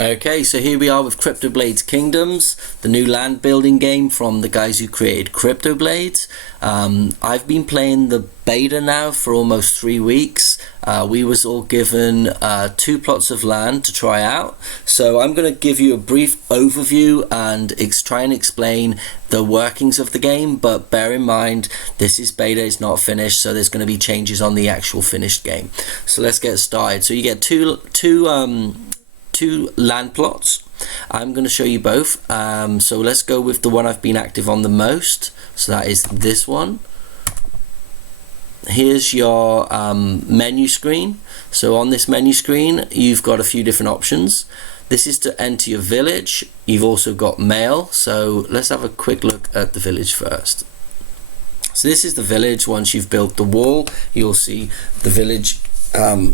Okay, so here we are with CryptoBlades Kingdoms, the new land building game from the guys who created CryptoBlades. I've been playing the beta now for almost 3 weeks. We was all given 2 plots of land to try out. So I'm going to give you a brief overview and try and explain the workings of the game, but bear in mind this is beta, it's not finished, so there's going to be changes on the actual finished game. So let's get started. So you get two land plots. I'm going to show you both. So let's go with the one I've been active on the most. So that is this one. Here's your menu screen. So on this menu screen you've got a few different options. This is to enter your village. You've also got mail. So let's have a quick look at the village first. So this is the village. Once you've built the wall, you'll see the village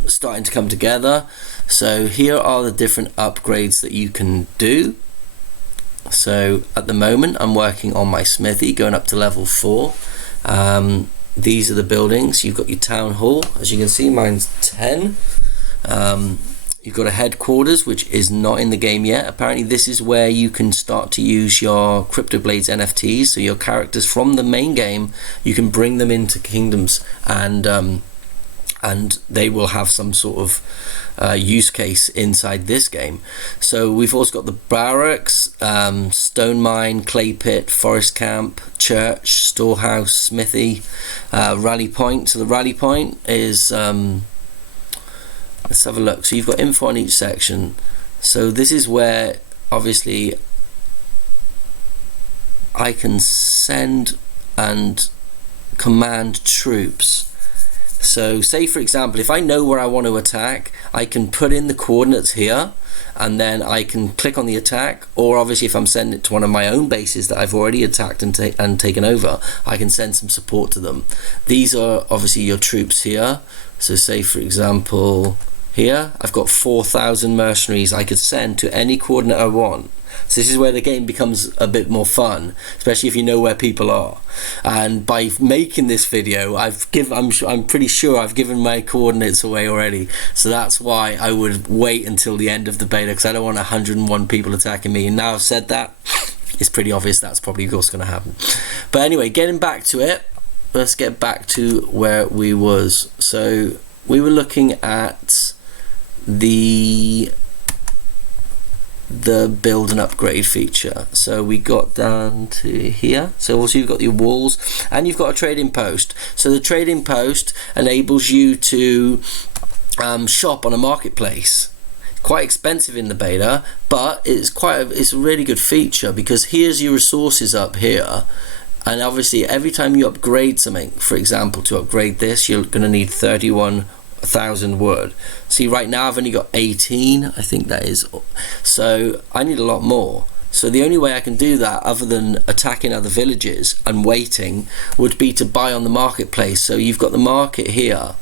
starting to come together. So here are the different upgrades that you can do. So at the moment I'm working on my smithy, going up to level 4. These are the buildings. You've got your town hall, as you can see mine's 10. You've got a headquarters, which is not in the game yet. Apparently this is where you can start to use your CryptoBlades NFTs, so your characters from the main game, you can bring them into Kingdoms, and they will have some sort of use case inside this game. So we've also got the barracks, stone mine, clay pit, forest camp, church, storehouse, smithy, rally point. So the rally point is, let's have a look. So you've got info on each section. So this is where obviously I can send and command troops. So say for example, if I know where I want to attack, I can put in the coordinates here and then I can click on the attack, or obviously if I'm sending it to one of my own bases that I've already attacked and taken over, I can send some support to them. These are obviously your troops here. So say for example here I've got 4,000 mercenaries I could send to any coordinate I want. So this is where the game becomes a bit more fun, especially if you know where people are. And by making this video, I'm pretty sure I've given my coordinates away already. So that's why I would wait until the end of the beta, because I don't want 101 people attacking me. And now I've said that, it's pretty obvious that's probably what's going to happen. But anyway, getting back to it, let's get back to where we was. So we were looking at the build and upgrade feature. So we got down to here. So also you've got your walls and you've got a trading post. So the trading post enables you to shop on a marketplace. Quite expensive in the beta, but it's a really good feature, because here's your resources up here. And obviously every time you upgrade something, for example to upgrade this, you're going to need 31,000 wood. See, right now I've only got 18, I think that is, so I need a lot more. So the only way I can do that, other than attacking other villages and waiting, would be to buy on the marketplace. So you've got the market here,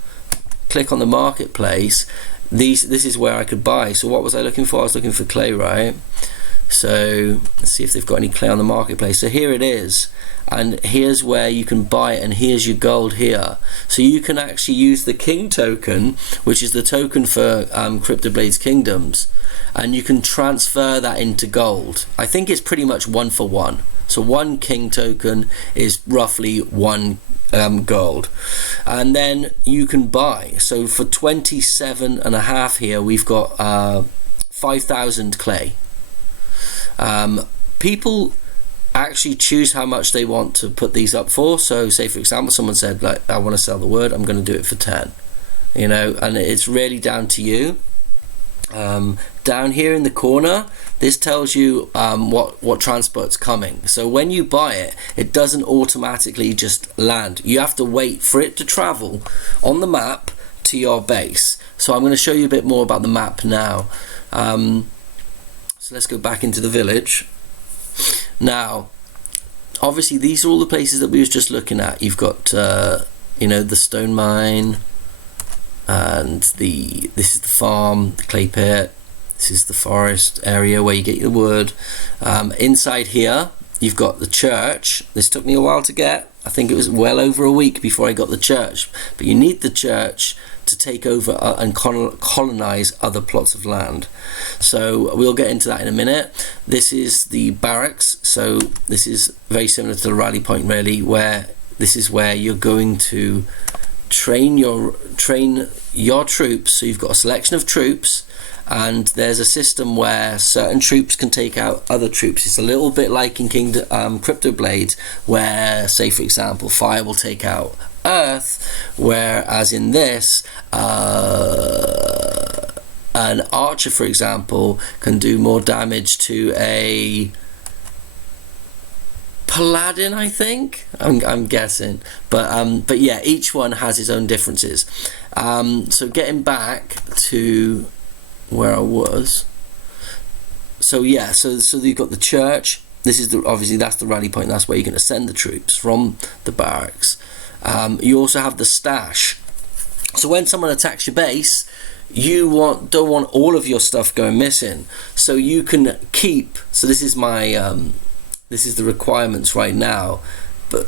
click on the marketplace. This is where I could buy. So what was I looking for? I was looking for clay, right? So let's see if they've got any clay on the marketplace. So here it is, and here's where you can buy it, and here's your gold here. So you can actually use the king token, which is the token for CryptoBlades Kingdoms, and you can transfer that into gold. I think it's pretty much 1 for 1. So 1 king token is roughly 1 gold, and then you can buy. So for 27.5 here we've got 5,000 clay. People actually choose how much they want to put these up for. So say for example someone said, like, I want to sell the wood, I'm going to do it for 10, you know, and it's really down to you. Down here in the corner, this tells you what transport's coming. So when you buy it, it doesn't automatically just land. You have to wait for it to travel on the map to your base. So I'm going to show you a bit more about the map now. So let's go back into the village. Now, obviously these are all the places that we was just looking at. You've got, you know, the stone mine, and this is the farm, the clay pit. This is the forest area where you get your wood. Inside here, you've got the church. This took me a while to get. I think it was well over a week before I got the church. But you need the church to take over and colonize other plots of land. So we'll get into that in a minute. This is the barracks, so this is very similar to the rally point really, where this is where you're going to train your troops. So you've got a selection of troops, and there's a system where certain troops can take out other troops. It's a little bit like in CryptoBlades, where, say for example, fire will take out earth, whereas in this an archer, for example, can do more damage to a paladin, I think. I'm guessing, but yeah, each one has its own differences. So getting back to where I was, so yeah, so you've got the church. This is obviously that's the rally point. That's where you're going to send the troops from the barracks. You also have the stash. So when someone attacks your base, you don't want all of your stuff going missing. So you can keep. So this is my this is the requirements right now. But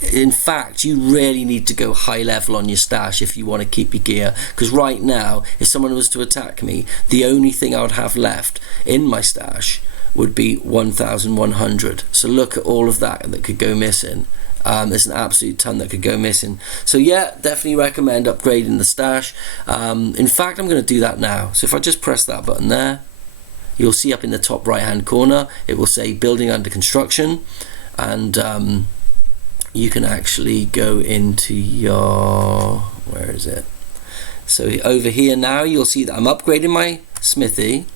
in fact, you really need to go high level on your stash if you want to keep your gear. Because right now, if someone was to attack me, the only thing I would have left in my stash would be 1,100. So look at all of that could go missing. There's an absolute ton that could go missing. So yeah, definitely recommend upgrading the stash. In fact, I'm going to do that now. So if I just press that button there, you'll see up in the top right hand corner it will say building under construction, and you can actually go into your, where is it? So over here now you'll see that I'm upgrading my smithy,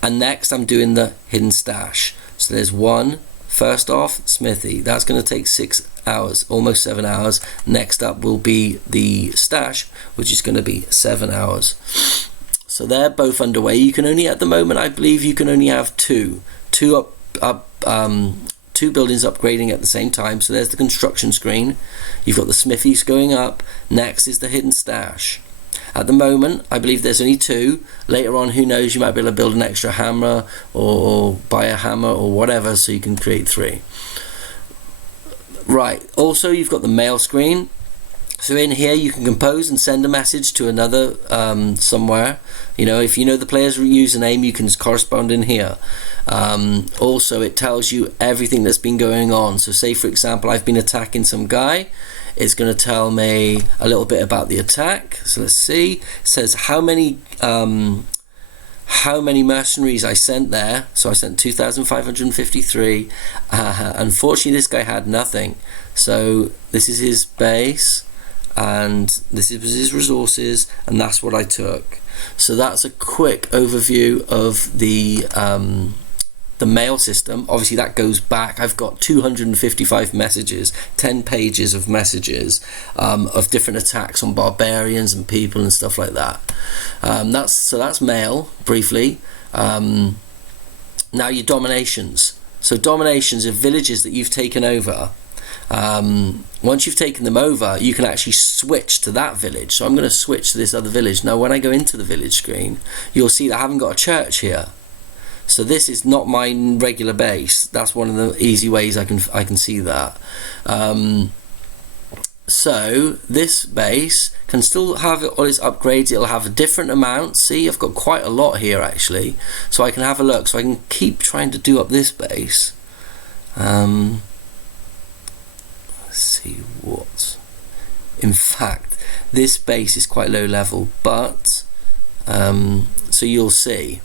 and next I'm doing the hidden stash. So there's one. First off, smithy, that's going to take 6 hours, almost 7 hours. Next up will be the stash, which is going to be 7 hours. So they're both underway. You can only, at the moment, I believe you can only have two buildings upgrading at the same time. So there's the construction screen. You've got the smithies going up. Next is the hidden stash. At the moment, I believe there's only 2. Later on, who knows, you might be able to build an extra hammer or buy a hammer or whatever, so you can create 3. Right, also you've got the mail screen. So in here you can compose and send a message to another somewhere. You know, if you know the player's username, you can correspond in here. Also, it tells you everything that's been going on. So say for example, I've been attacking some guy. It's going to tell me a little bit about the attack. So let's see. It says how many mercenaries I sent there. So I sent 2,553. Unfortunately, this guy had nothing. So this is his base, and this is his resources, and that's what I took. So that's a quick overview of the mail system. Obviously that goes back. I've got 255 messages, 10 pages of messages of different attacks on barbarians and people and stuff like that. That's mail briefly. Now your dominations. So dominations are villages that you've taken over. Once you've taken them over, you can actually switch to that village. So I'm going to switch to this other village. Now when I go into the village screen, you'll see that I haven't got a church here. So this is not my regular base. That's one of the easy ways I can see that. So this base can still have all its upgrades. It'll have a different amount. See, I've got quite a lot here actually. So I can have a look. So I can keep trying to do up this base. Let's see what. In fact, this base is quite low level, but so you'll see.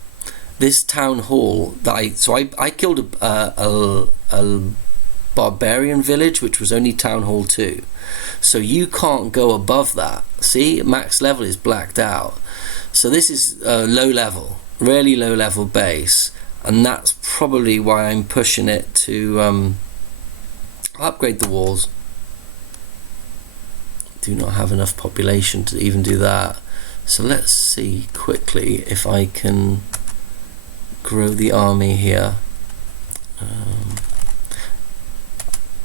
This town hall that I killed a barbarian village, which was only town hall 2. So you can't go above that. See, max level is blacked out. So this is low level, really low level base, and that's probably why I'm pushing it to upgrade the walls. Do not have enough population to even do that. So let's see quickly if I can grow the army here.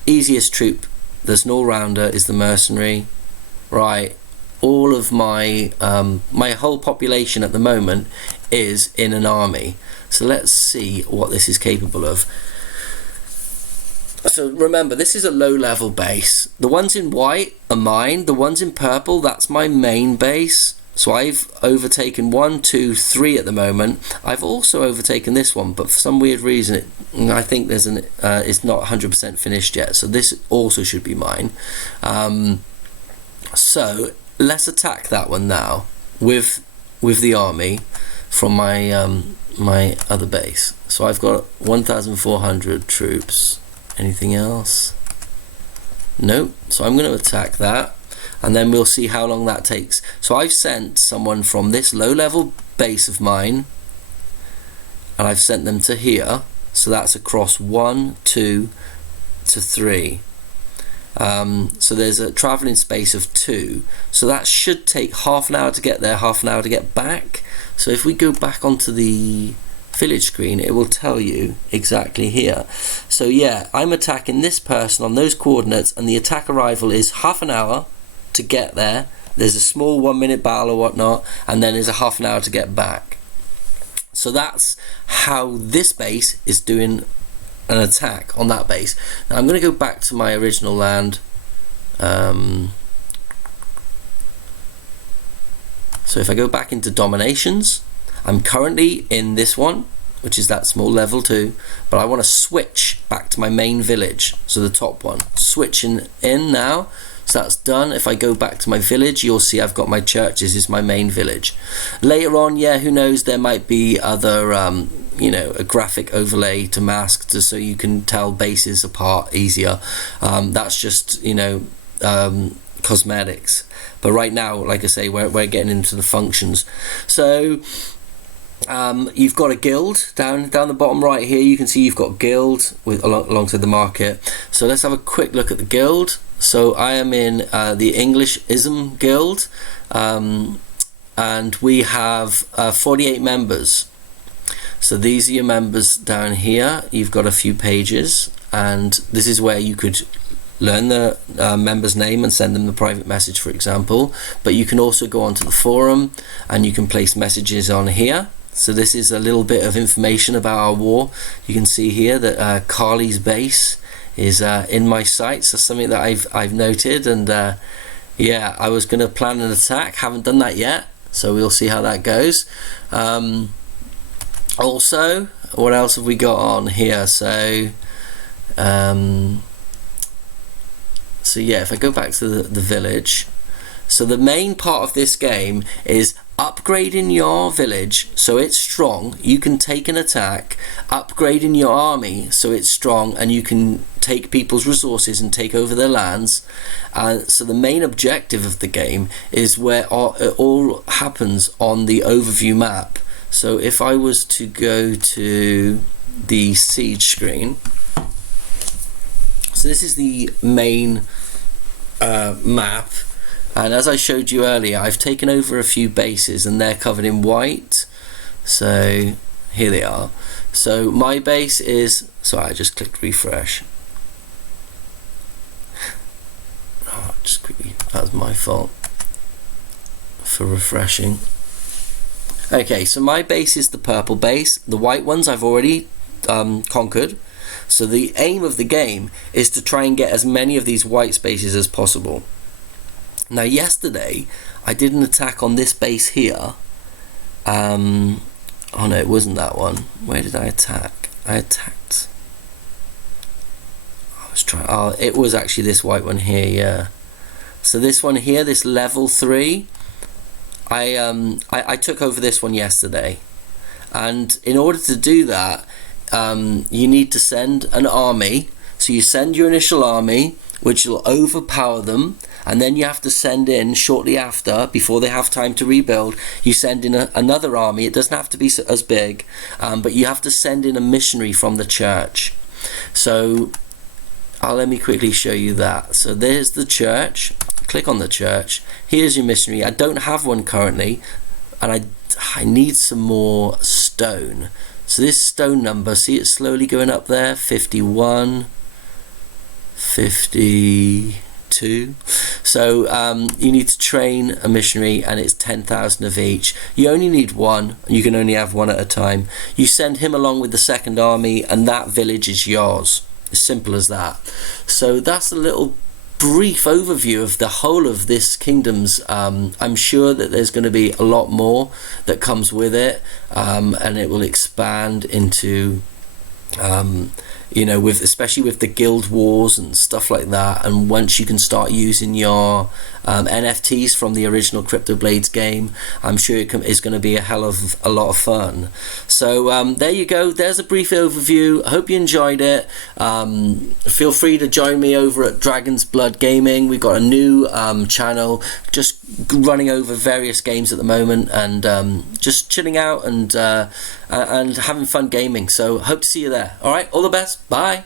Easiest troop that's an all-rounder is the mercenary. Right, all of my my whole population at the moment is in an army. So let's see what this is capable of. So remember, this is a low level base. The ones in white are mine. The ones in purple, that's my main base. So I've overtaken 1, 2, 3 at the moment. I've also overtaken this one, but for some weird reason, I think there's it's not 100% finished yet. So this also should be mine. So let's attack that one now with the army from my my other base. So I've got 1,400 troops. Anything else? Nope. So I'm going to attack that, and then we'll see how long that takes. So I've sent someone from this low level base of mine, and I've sent them to here. So that's across 1, 2 to 3. So there's a traveling space of 2. So that should take half an hour to get there, half an hour to get back. So if we go back onto the village screen, it will tell you exactly here. So yeah, I'm attacking this person on those coordinates, and the attack arrival is half an hour to get there. There's a small 1-minute battle or whatnot, and then there's a half an hour to get back. So that's how this base is doing an attack on that base. Now I'm going to go back to my original land. So if I go back into dominations, I'm currently in this one, which is that small level 2, but I want to switch back to my main village, so the top one. Switching in now, so that's done. If I go back to my village, you'll see I've got my churches is my main village. Later on, yeah, who knows, there might be other you know, a graphic overlay to mask so you can tell bases apart easier. That's just, you know, cosmetics. But right now, like I say, we're getting into the functions. So you've got a guild down the bottom right here. You can see you've got guild with alongside the market. So let's have a quick look at the guild. So I am in the Englishism guild, and we have 48 members. So these are your members down here. You've got a few pages, and this is where you could learn the member's name and send them the private message, for example. But you can also go onto the forum and you can place messages on here. So this is a little bit of information about our war. You can see here that Carly's base is in my sights. That's something that I've noted, and yeah, I was going to plan an attack, haven't done that yet, so we'll see how that goes. Also, what else have we got on here? So so yeah, if I go back to the village, so the main part of this game is upgrading your village so it's strong, you can take an attack, upgrading your army so it's strong and you can take people's resources and take over their lands. So the main objective of the game is where it all happens on the overview map. So if I was to go to the siege screen, so this is the main map, and as I showed you earlier, I've taken over a few bases and they're covered in white. So here they are. So my base is, sorry, I just clicked refresh. Oh, just quickly, that was my fault for refreshing. Okay, so my base is the purple base. The white ones I've already conquered. So the aim of the game is to try and get as many of these white spaces as possible. Now yesterday I did an attack on this base here. Oh no, it wasn't that one. Where did I attack? I attacked, I was trying, oh, it was actually this white one here, yeah. So this one here, this level 3, I took over this one yesterday, and in order to do that, you need to send an army. So you send your initial army, which will overpower them, and then you have to send in shortly after, before they have time to rebuild, you send in another army. It doesn't have to be as big, but you have to send in a missionary from the church. So let me quickly show you that. So there's the church. Click on the church. Here's your missionary. I don't have one currently, and I need some more stone. So this stone number, see it slowly going up there, 51, 52. So you need to train a missionary, and it's 10,000 of each. You only need one, and you can only have one at a time. You send him along with the second army, and that village is yours. As simple as that. So that's a little brief overview of the whole of this Kingdoms. I'm sure that there's going to be a lot more that comes with it, and it will expand into you know, with especially with the guild wars and stuff like that. And once you can start using your NFTs from the original CryptoBlades game, I'm sure it's going to be a hell of a lot of fun. So there you go, there's a brief overview. I hope you enjoyed it. Feel free to join me over at Dragon's Blood Gaming. We've got a new channel just running over various games at the moment, and just chilling out and having fun gaming. So hope to see you there. All right, all the best. Bye.